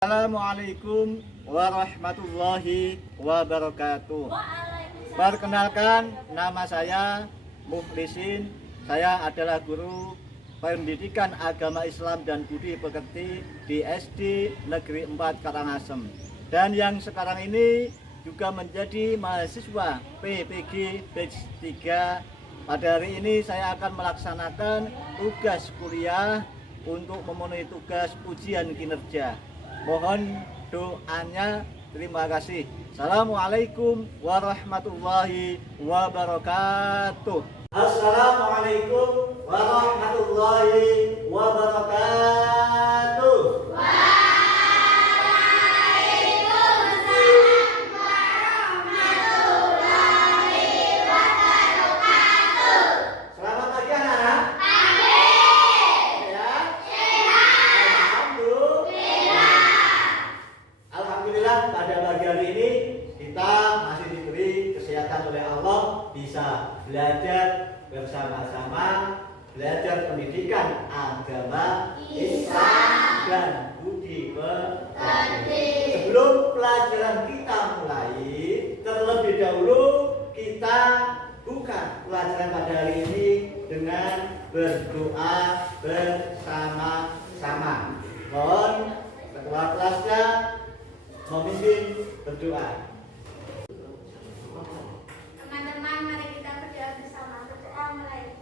Assalamualaikum warahmatullahi wabarakatuh. Perkenalkan, nama saya Mukhlisin. Saya adalah guru pendidikan agama Islam dan budi pekerti di SD Negeri 4 Karangasem. Dan yang sekarang ini juga menjadi mahasiswa PPG Batch 3. Pada hari ini saya akan melaksanakan tugas kuliah untuk memenuhi tugas ujian kinerja. Mohon doanya. Terima kasih. Assalamualaikum warahmatullahi wabarakatuh. Assalamualaikum warahmatullahi wabarakatuh. Selamat pagi anak-anak. Alhamdulillah, pada pagi hari ini kita masih diberi kesehatan oleh Allah, bisa belajar bersama-sama, belajar pendidikan agama Islam dan budi pekerti. Sebelum pelajaran kita mulai, terlebih dahulu kita buka pelajaran pada hari ini dengan berdoa bersama-sama. Mohon ketua kelasnya memimpin berdoa. Teman-teman, mari kita berdoa bersama. Berdoa mulai.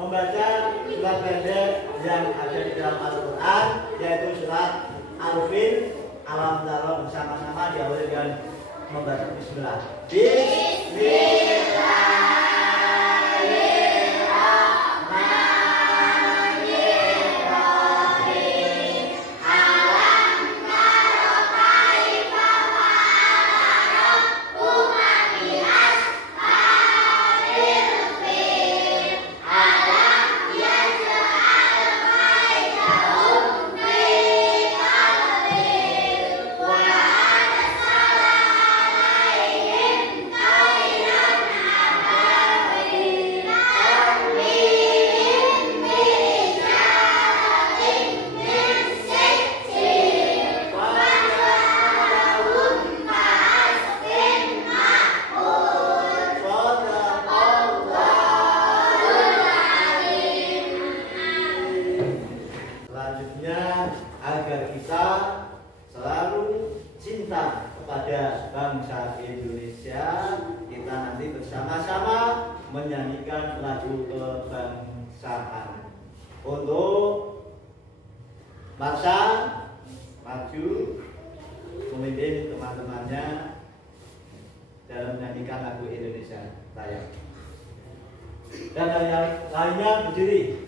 Membaca surat pendek yang ada di dalam Al-Quran, yaitu surat Al-Fil. Alam tara bersama-sama diawali dengan membaca Bismillah. Bismillah. Agar kita selalu cinta kepada bangsa Indonesia, kita nanti bersama-sama menyanyikan lagu kebangsaan. Untuk bangsa maju, memimpin teman-temannya dalam menyanyikan lagu Indonesia Raya. Dan yang lainnya berdiri.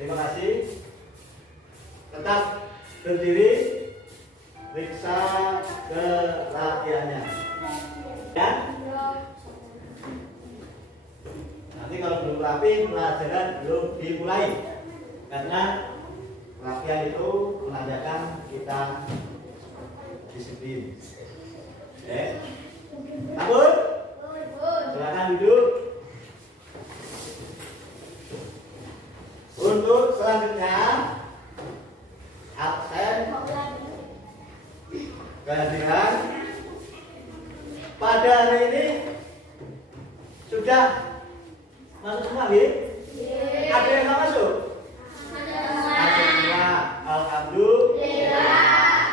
Terima kasih. Tetap berdiri, periksa kerapiannya. Dan nanti kalau belum rapi, pelajaran belum dimulai. Karena kerapian itu menandakan kita disiplin. Oke. Takut? Silakan duduk. Untuk selanjutnya absen kehadiran pada hari ini sudah masuk semua, ya? Ada yang nggak masuk? Masuk semua. Alhamdulillah.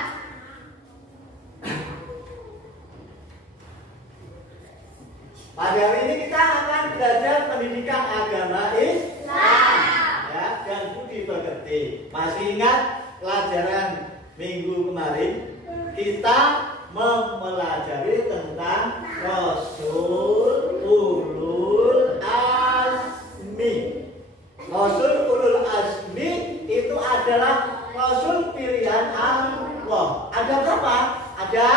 Pada hari ini kita akan belajar pendidikan agama Islam. Dan budi pekerti. Masih ingat pelajaran minggu kemarin kita mempelajari tentang Rasul Ulul Azmi. Rasul Ulul Azmi itu adalah Rasul pilihan Allah. Ada berapa? Ada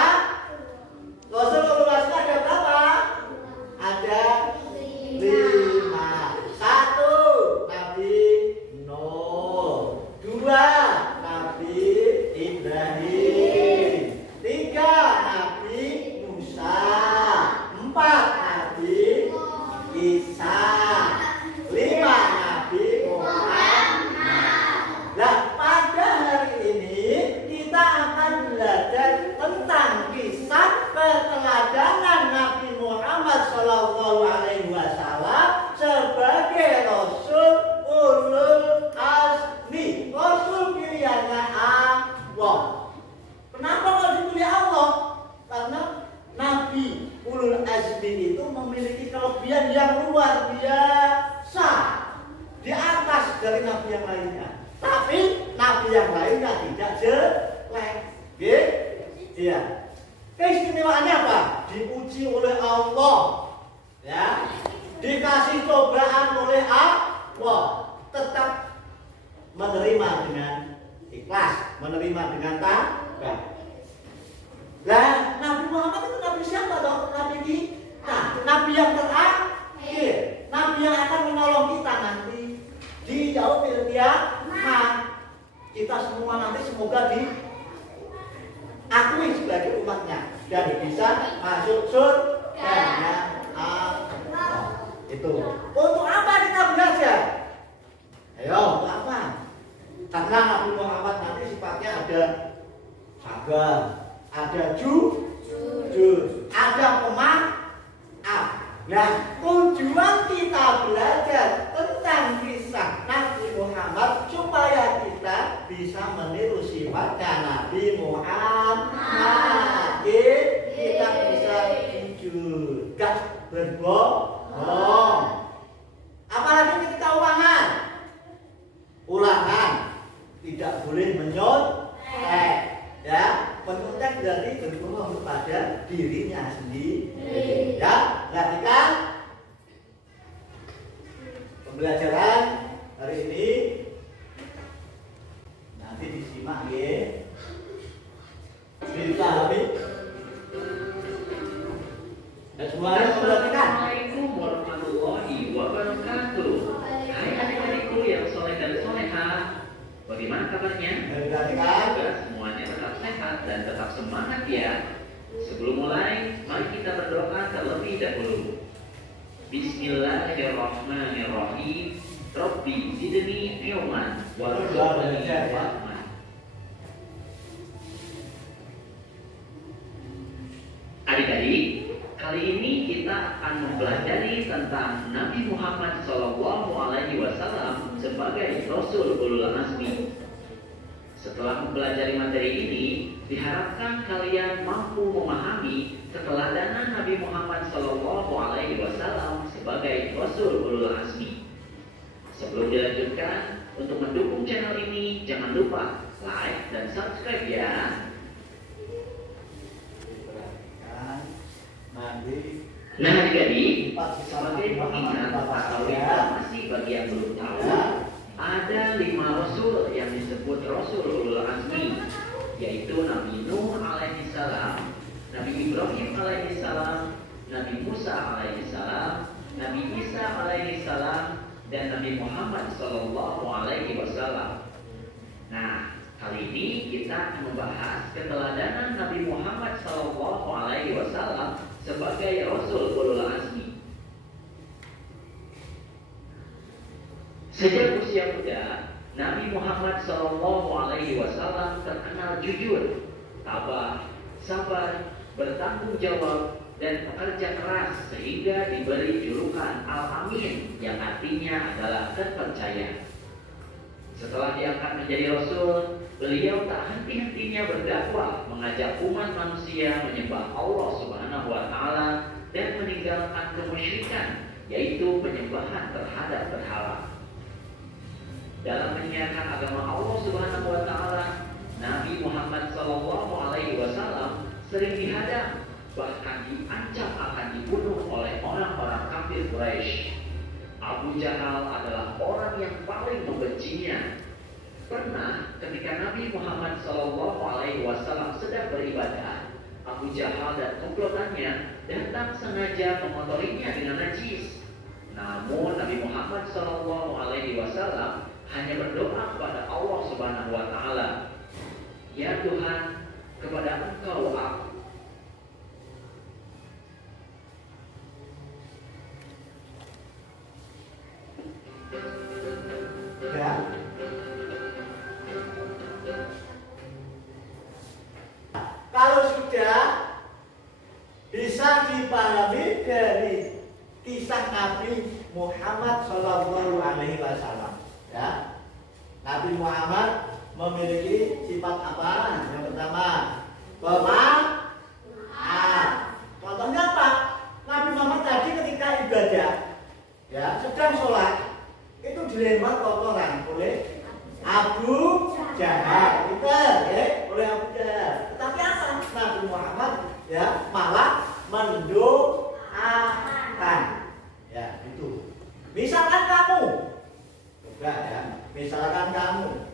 Rasul Ulul Azmi ada berapa? Ada 5. 1 Nabi Nuh, 2 Nabi Ibrahim, 3 Nabi Musa, 4 Nabi Isa, 5 Nabi Muhammad. Nah, pada hari ini kita akan belajar tentang kisah keteladanan Nabi Muhammad SAW sebagai Rasul Ulul Azmi, Rasul pilihannya Allah. Kenapa kok dipilih Allah? Karena Nabi Ulul Azmi itu memiliki kelebihan yang luar biasa, di atas dari Nabi yang lainnya. Tapi Nabi yang lainnya tidak jelek. Iya. Keistimewaannya apa? Diuji oleh Allah, ya. Dikasih cobaan oleh Allah, tetap menerima dengan ikhlas, menerima dengan tabah. Nah, Nabi Muhammad itu Nabi siapa dong? Nabi kita, Nabi yang terakhir, Nabi yang akan menolong kita nanti di yaumil qiyamah. Kita semua nanti semoga diakui sebagai umatnya dan bisa masuk surga. Itu untuk apa kita belajar? Ayo, untuk apa? Karena Nabi Muhammad nanti sifatnya ada sabar, ada jujur, ada pemaaf. Nah, tujuan kita belajar tentang menceritakan kisah Nabi Muhammad supaya kita bisa meniru sifatnya Nabi Muhammad. Kita bisa jujur, gak berbohong. Apalagi ketika ulangan tidak boleh menyontek, ya. Menyontek berarti berbohong kepada dirinya sendiri. Ya, perhatikan pembelajaran hari ini. Nanti disimak ya. Dipahami. Dan semuanya perhatikan. Assalamualaikum warahmatullahi wabarakatuh. Hai adik-adikku yang soleh dan soleha, bagaimana kabarnya? Perhatikan. Semoga semuanya tetap sehat dan tetap semangat ya. Sebelum mulai, mari kita berdoa terlebih dahulu. Bismillahirrahmanirrahim. Rabbi zidni ilman warzuqni fahman. Adik-adik, kali ini kita akan mempelajari tentang Nabi Muhammad SAW sebagai Rasul Ulul Azmi. Setelah mempelajari materi ini, diharapkan kalian mampu memahami keteladanan Nabi Muhammad SAW sebagai Rasul Ulul Azmi. Sebelum dilanjutkan, untuk mendukung channel ini, jangan lupa like dan subscribe ya. Nah adik-adik, sebagai pengingat atau informasi bagi yang belum tahu, ada 5 Rasul yang disebut Rasul Ulul Azmi, yaitu Nabi Nuh alaihissalam, Nabi Ibrahim alaihissalam, Nabi Musa alaihissalam, Nabi Isa alaihissalam, dan Nabi Muhammad SAW. Nah, kali ini kita akan membahas keteladanan Nabi Muhammad SAW sebagai Rasul Ulul Azmi. Sejak usia muda, Nabi Muhammad SAW terkenal jujur, tabah, sabar, bertanggung jawab, dan pekerja keras sehingga diberi julukan Al-Amin yang artinya adalah terpercaya. Setelah diangkat menjadi Rasul, beliau tak henti-hentinya berdakwah mengajak umat manusia menyembah Allah Subhanahu wa Ta'ala dan meninggalkan kemusyrikan, yaitu penyembahan terhadap berhala. Dalam menyiarkan agama Allah Subhanahu wa Ta'ala, Nabi Muhammad SAW sering dihadang, bahkan diancam akan dibunuh oleh orang-orang kafir Quraisy. Abu Jahal adalah orang yang paling membencinya. Pernah ketika Nabi Muhammad SAW sedang beribadah, Abu Jahal dan komplotannya datang sengaja mengotorinya dengan najis. Namun Nabi Muhammad SAW hanya berdoa kepada Allah Subhanahu wa Ta'ala, "Ya Tuhan, kepada Engkau aku." Ya. Kalau sudah bisa dipahami dari kisah Nabi Muhammad SAW, ya. Nabi Muhammad memiliki sifat apa? Yang pertama, pemaaf. Contohnya apa? Nabi Muhammad tadi ketika ibadah, ya, sedang sholat, itu dilempar kotoran oleh Abu Jahal, oleh Abu Jahal. Tetapi apa? Nabi Muhammad ya malah mendoakan, ya itu. Misalkan kamu, juga ya, misalkan kamu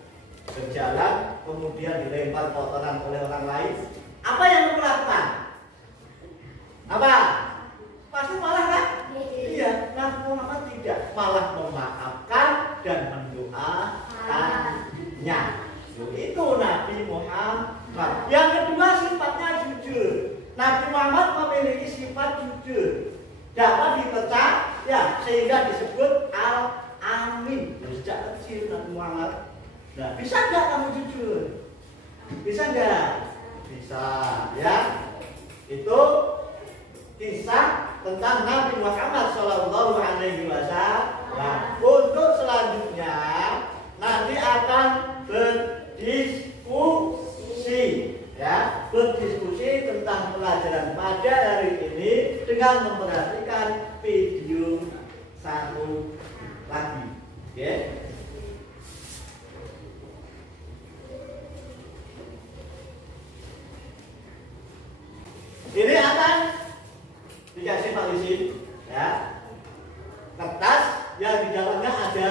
berjalan kemudian dilempar kotoran oleh orang lain, apa yang kamu lakukan? Apa? Pasti malah kan? Iya, Nabi Muhammad tidak, malah memaafkan dan mendoakannya. Itu Nabi Muhammad. Yang kedua sifatnya jujur. Nabi Muhammad memiliki sifat jujur, dapat dipercaya sehingga disebut Al-Amin. Sejak kecil Nabi Muhammad. Nah, bisa nggak kamu jujur? Bisa nggak? Bisa, ya. Itu kisah tentang Nabi Muhammad SAW. Nah, untuk selanjutnya nanti akan berdiskusi, ya, berdiskusi tentang pelajaran pada hari ini dengan memperhatikan video satu lagi, oke? Ini akan dikasih Pak Lisi, ya, kertas yang di dalamnya ada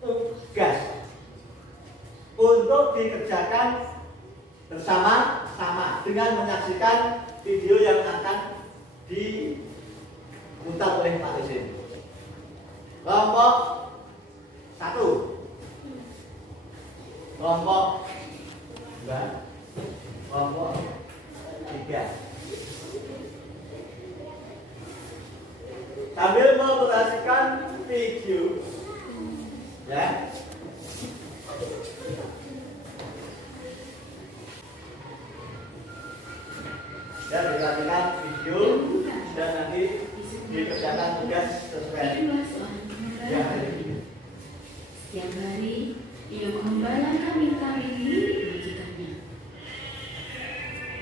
tugas untuk dikerjakan bersama-sama dengan menyaksikan video yang akan dimutar oleh Pak Lisi. Kelompok 1, kelompok 2, kelompok 3. Sambil memperhatikan video, ya, dan diperhatikan video dan nanti dikerjakan tugas sesuai yang ada di video. Setiap hari ia mengembala kambing-kambing milik majikannya.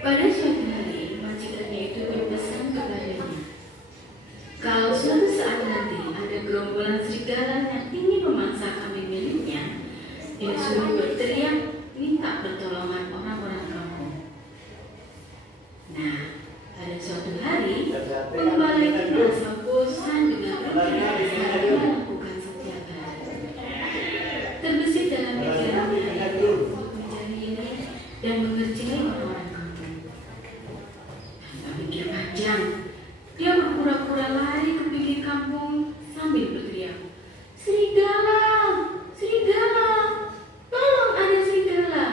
Pada suatu hari majikannya itu berpesan kepadanya, kalau suatu saat nanti ada gerombolan serigala yang ingin memangsa kambing miliknya, dia suruh berteriak minta pertolongan orang-orang kampung. Nah, pada suatu hari pengembala itu merasa bosan dengan rutinitas yang dia lakukan setiap hari. Terbesit dalam pikirannya untuk mencari ini dan mengerjai orang-orang kampung. Tanpa pikir panjang, dia berpura-pura lari ke pinggir kampung sambil berteriak, "Serigala! Serigala! Tolong, ada serigala!"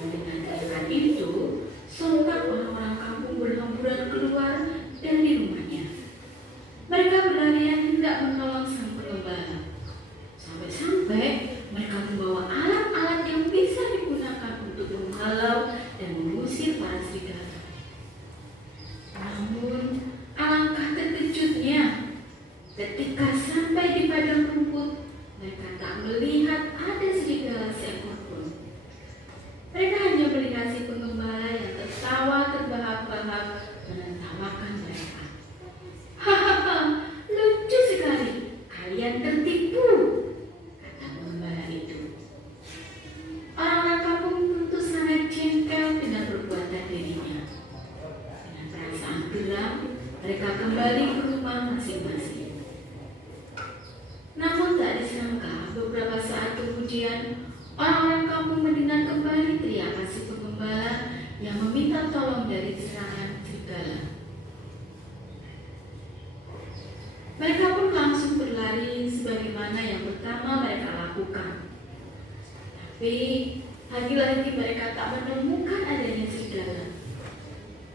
Mendengar teriakan itu, sontak orang-orang kampung berhamburan keluar dari rumahnya. Mereka berlarian hendak menolong sang pengembala. Sampai-sampai mereka membawa alat-alat yang bisa digunakan untuk menghalau dan mengusir para serigala. Namun, alangkah terkejutnya ketika sampai di padang rumput, mereka tak melihat ada serigala seekor pun. Mereka hanya melihat si pengembala yang tertawa terbahak-bahak menertawakan mereka. "Hahaha, lucu sekali, kalian tertipu," kata pengembala itu. Orang-orang kampung tentu sangat jengkel dengan perbuatan dirinya. Dengan perasaan geram, mereka kembali ke rumah masing-masing. Namun tak disangka, beberapa saat kemudian orang-orang kampung mendengar kembali teriakan si pengembala yang meminta tolong dari serangan serigala. Mereka pun langsung berlari sebagaimana yang pertama mereka lakukan. Tapi lagi-lagi mereka tak menemukan adanya serigala.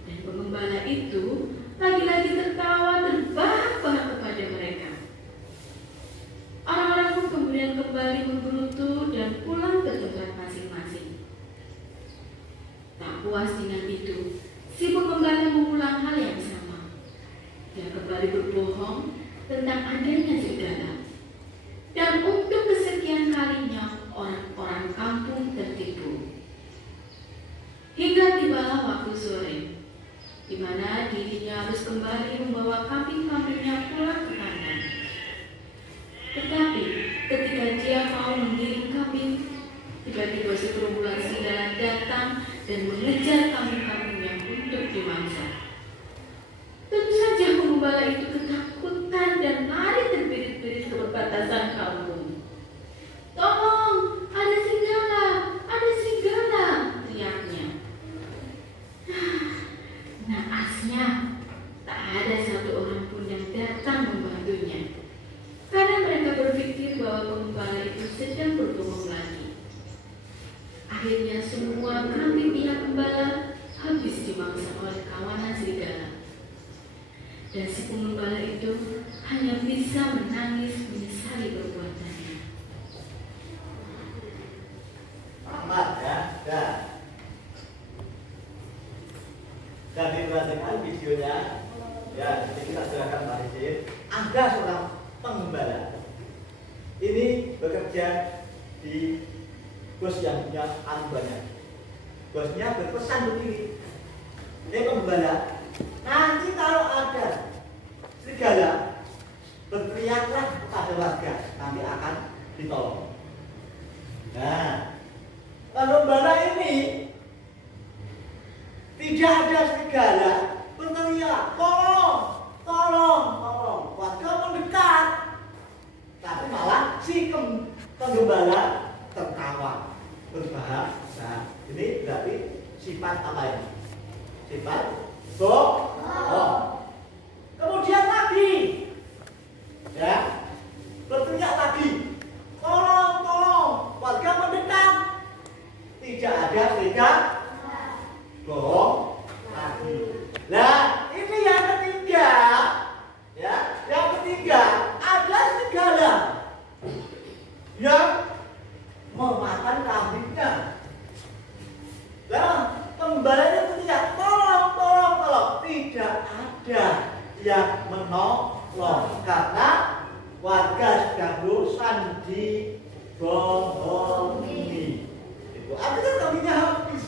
Dan pengembala itu lagi-lagi tertawa terbahak-bahak kepada mereka. Orang-orang pun kemudian kembali menggerutu dan pulang ke tempat masing-masing. Tak puas dengan itu, si pengembala mengulang hal yang sama. Dia kembali berbohong tentang adanya serigala. Dan untuk kesekian kalinya, orang-orang kampung tertipu. Hingga tibalah waktu sore, di mana dirinya harus kembali membawa kambing-kambingnya pulang ke kandang. Tetapi ketika dia mau menggiring kambing, tiba-tiba segerombolan serigala datang dan mengejar kambing-kambingnya untuk dimangsa. Tentu saja pengembala itu ketakutan dan lari terbirit-birit ke perbatasan kampung. "Tolong, ada serigala, ada serigala!" teriaknya. Naasnya, tak ada satu orang pun yang datang membantunya, karena mereka berpikir bahwa pengembala itu sedang berbohong lagi. Akhirnya semua kambing pihak gembala habis dimangsa oleh kawanan serigala. Dan si pengembala itu hanya bisa menangis menyesali perbuatannya. Selamat ya, dah. Dan diperhatikan videonya, ya, jadi kita serahkan Pak Izin. Ada seorang pengembala bekerja di bos yang punya anak banyak. Bosnya berpesan begini, pembala, nanti kalau ada serigala berteriaklah kepada warga, nanti akan ditolong. Nah, pembala ini tidak ada serigala berteriak, tolong, tolong, tolong. Warga mendekat, tapi malah si penggembala tertawa, berbahasa. Ini berarti sifat apa ini? Sifat bohong. Kemudian lagi, ya, berteriak lagi, tolong, tolong. Warga mendekat, tidak ada serigala, bohong lagi. Nah, ini yang ketiga, ya, yang ketiga ada serigala yang memakan kambingnya. Nah, pembalanya berteriak, tolong, tolong, tolong. Tidak ada yang menolong karena warga sudah bosan dibohongi. Itu artinya kambingnya habis.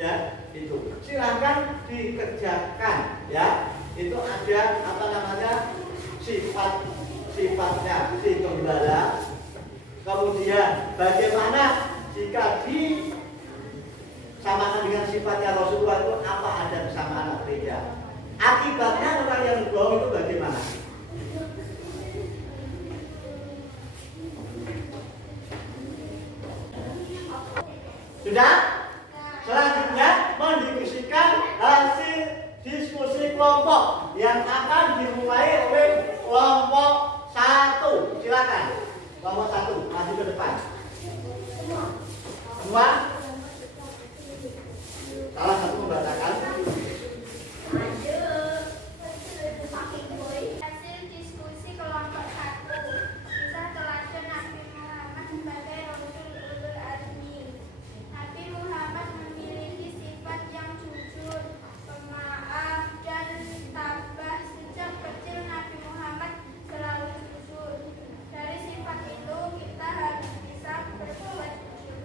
Ya, itu silakan dikerjakan. Ya, itu ada apa namanya sifatnya si gembala. Kemudian bagaimana jika disamakan dengan sifatnya Rasulullah itu apa ada kesamaan atau tidak? Akibatnya orang yang bohong itu bagaimana? Sudah? Selanjutnya mendiskusikan hasil diskusi kelompok yang akan dimulai oleh kelompok 1. Silakan. Kelompok 1 maju ke depan. Semua? Salah satu membacakan. Hasil diskusi kelompok 1. Kisah teladan Nabi Muhammad sebagai Rasul ulul azmi. Nabi Muhammad memiliki sifat yang jujur, pemaaf, dan tabah. Sejak kecil Nabi Muhammad selalu jujur. Dari sifat itu kita harus bisa berbuat jujur.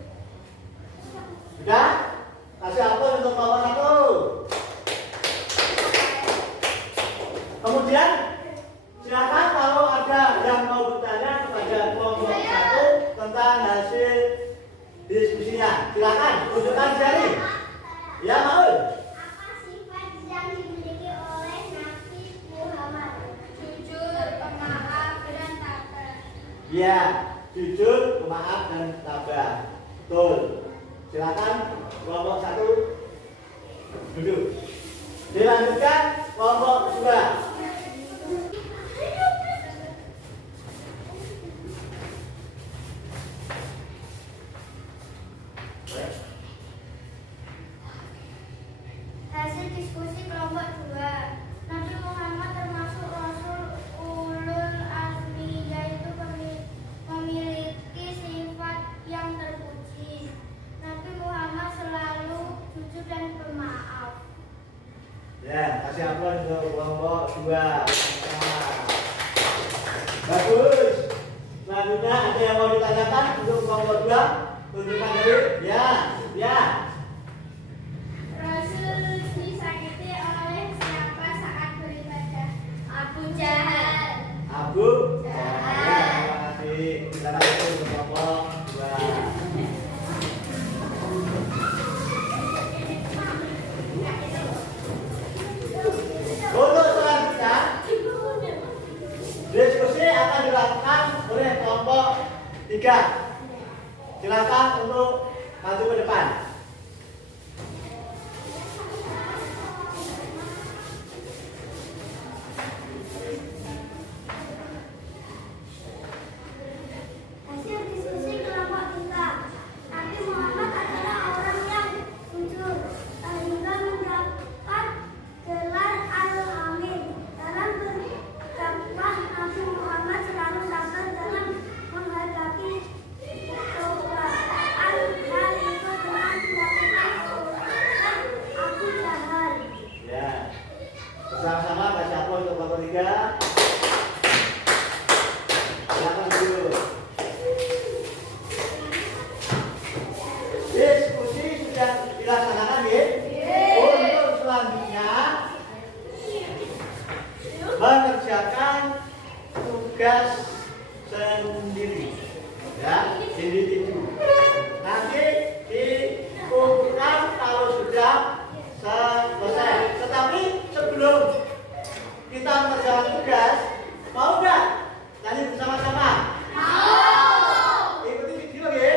Sudah? Kasih ampun untuk kelompok 1. Kemudian silakan kalau ada yang mau bertanya kepada kelompok 1 tentang hasil diskusinya. Silakan tunjukkan jari. Ya, mau. Apa sifat yang dimiliki oleh Nabi Muhammad? Jujur, pemaaf, dan tabah. Ya, jujur, pemaaf, dan tabah. Betul. Silakan kelompok 1 duduk. Dilanjutkan kelompok 2. Hasil diskusi kelompok 2. Nabi Muhammad termasuk Rasul ulul azmi, yaitu memiliki sifat yang terpuji. Nabi Muhammad selalu jujur dan pemaaf. Ya, kasih ampun untuk kelompok 2. Bagus. Selanjutnya ada yang mau ditanyakan untuk kelompok 2? Tunjukkan diri. Ya, ya. Rasul disakiti oleh siapa saat beribadah? Abu Jahal. Abu Jahal. Ya, terima kasih. Kita lanjut untuk kelompok 2. Untuk selanjutnya diskusi akan dilakukan oleh kelompok 3. Silakan untuk maju ke depan. Hasil diskusi kelompok 3. Nabi Muhammad adalah orang yang jujur sehingga mendapat gelar Al-Amin. Dalam berdakwah Nabi Muhammad selalu sabar dalam menghadapi cobaan. Hal itu telah individu. Nanti dikumpulkan kalau sudah selesai. Tetapi sebelum kita mengerjakan tugas, mau nggak? Nanti bersama-sama. Mau. Ikuti video ya.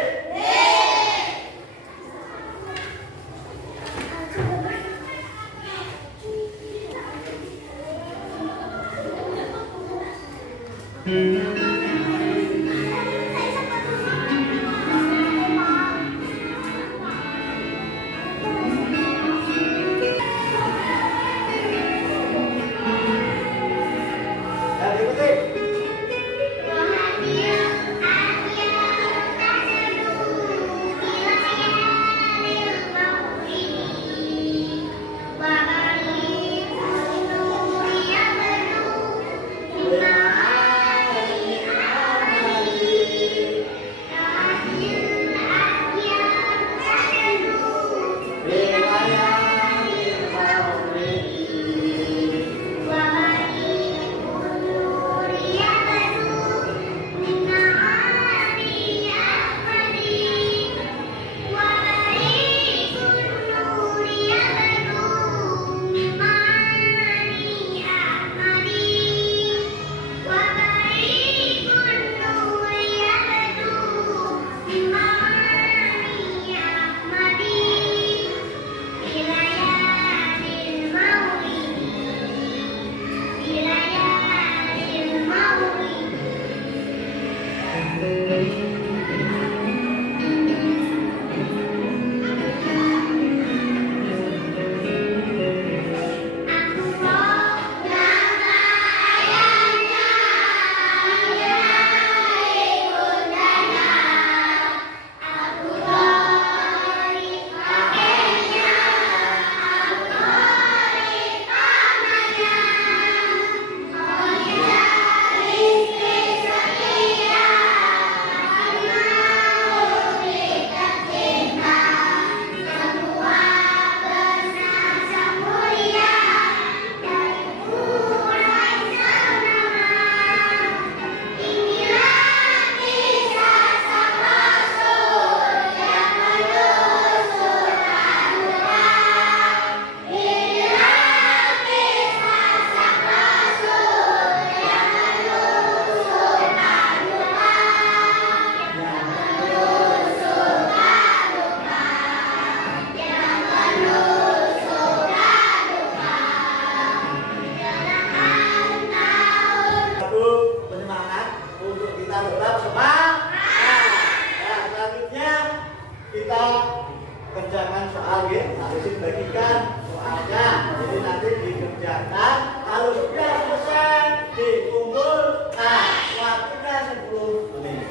Kerjakan soal ya, harus dibagikan soalnya. Jadi nanti dikerjakan, kalau sudah selesai dikumpul. Nah, waktunya 10 menit.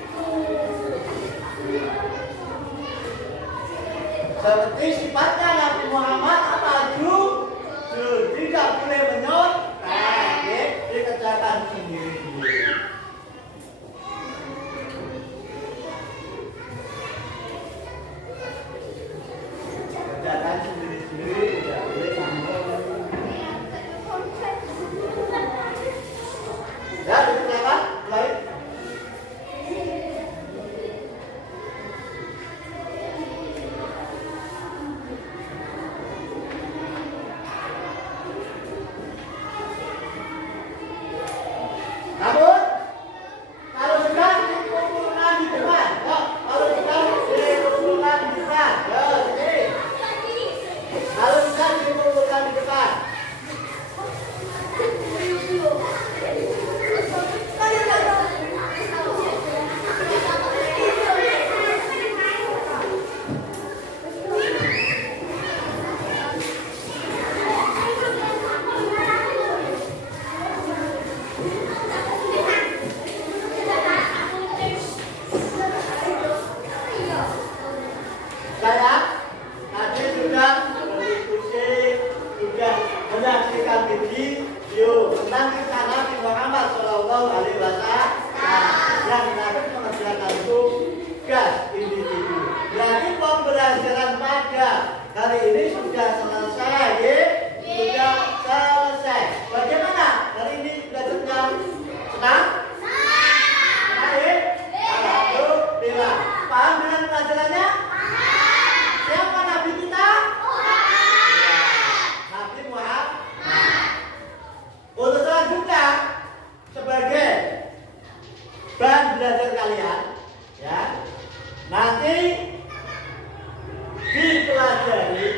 Seperti sifatnya Nabi Muhammad apa tidak boleh menyut. Nah, dikerjakan sendiri. Kerjakan sendiri-sendiri, tidak boleh menyut. Ya, dikerjakan, mulai. Namun, kalau sudah dikumpulkan di depan, ya, kalau sudah dikumpulkan di depan, ya, sini. Kalau sudah dikumpulkan di depan. Saya tadi sudah berdiskusi, sudah menyaksikan video tentang kisah Nabi Muhammad SAW yang Nabi mengerjakan tugas individu. Berarti pembelajaran pada hari ini sudah selesai, ya? Sudah selesai. Bagaimana hari ini belajarnya? Senang? Baik. Alhamdulillah. Ya, nanti dipelajari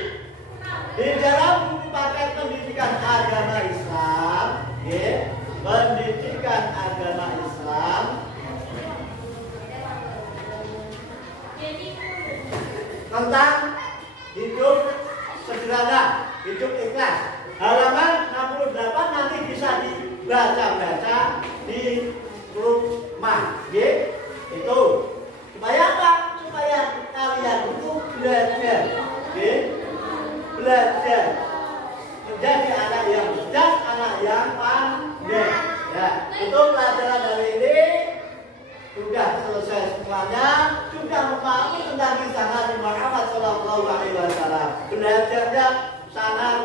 di dalam buku paket pendidikan agama Islam, ya, pendidikan agama Islam tentang hidup sederhana, hidup ikhlas. Halaman 68 nanti bisa dibaca-baca di rumah, ya. Itu supaya apa? Supaya kalian itu belajar, ya. Belajar menjadi anak yang cerdas, anak yang pandai. Ya, itu pelajaran hari ini sudah selesai semuanya, sudah memahami tentang kisah Nabi Muhammad SAW. Belajarnya sangat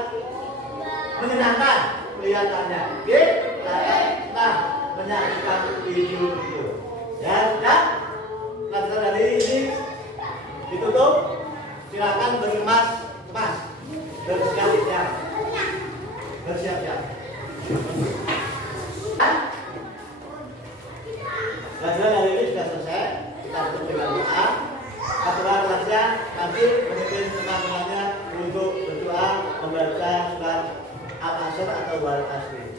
menyenangkan kelihatannya, oke? Nah, menyaksikan video. Ya, sudah. Pelajaran hari ini ditutup. Silakan berkemas-kemas, bersiap-siap, bersiap-siap. Pelajaran hari ini sudah selesai. Kita tutup dengan doa. Aturan saja nanti memimpin teman-temannya untuk berdoa membaca surat Al-Asr atau Wal Asri.